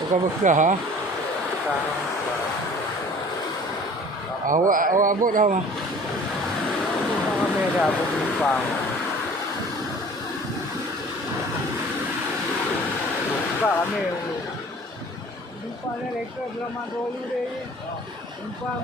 Buka-buka ha. Awak abot dah mah. Kami ada penumpang. Buka kami. Penumpang ni reka belum dulu dia. Penumpang.